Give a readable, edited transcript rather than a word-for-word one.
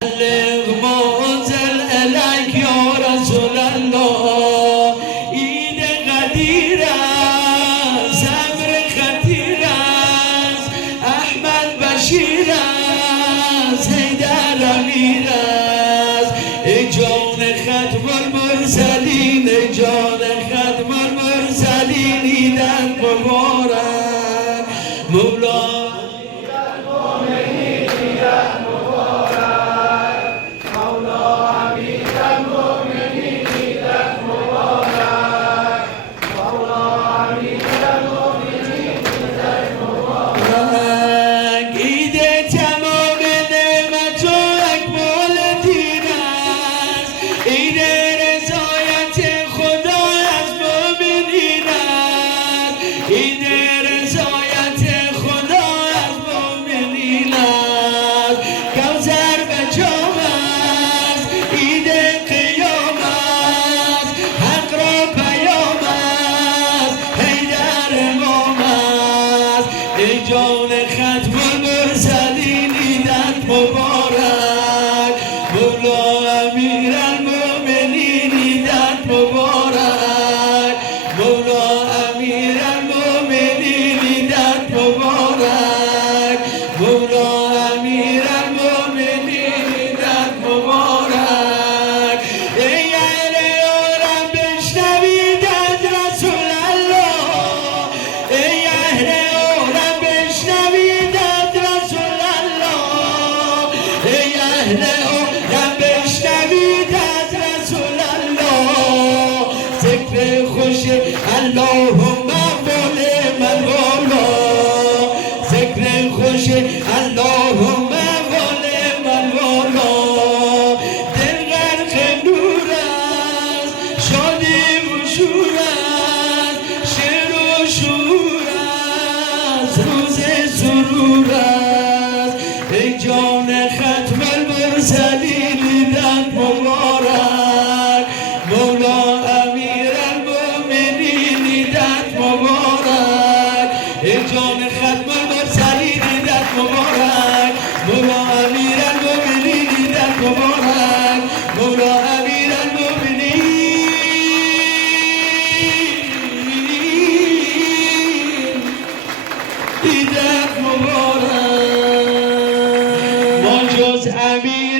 بلغ منزل اليك يا رسول الله عید قدیر است صبر خطیر است احمد بشیر است حیدر امیر است ای جان ختم المرسلین ای جان ختم المرسلین عیدت مبارک مولا عید رضایت خدا از مؤمنین است کوثر به جام است عید قیام است حق را پیام است حیدر امام است ای جان ختم المرسلین عیدت مبارک مولا امیر المؤمنین عیدت مبارک مولا امیر مبارک مولا امیر المؤمنین عیدت مبارک ای اهل عالم بشنوید از رسول الله ای اهل عالم بشنوید از رسول الله ای اهل عالم بشنوید از رسول الله ذکر خوش اللهم خوش اللهم ولی من والا دل غرق نور است شادی و شور است شعر و شور است روز سرور است ای جان ختم المرسلین عیدت مبارک مولا امیر المؤمنین عیدت مبارک ای جان ختم المرسلین مبارک مولا امیر المؤمنین عیدت مبارک مولا امیر المؤمنین عیدت مبارک ما جز امیر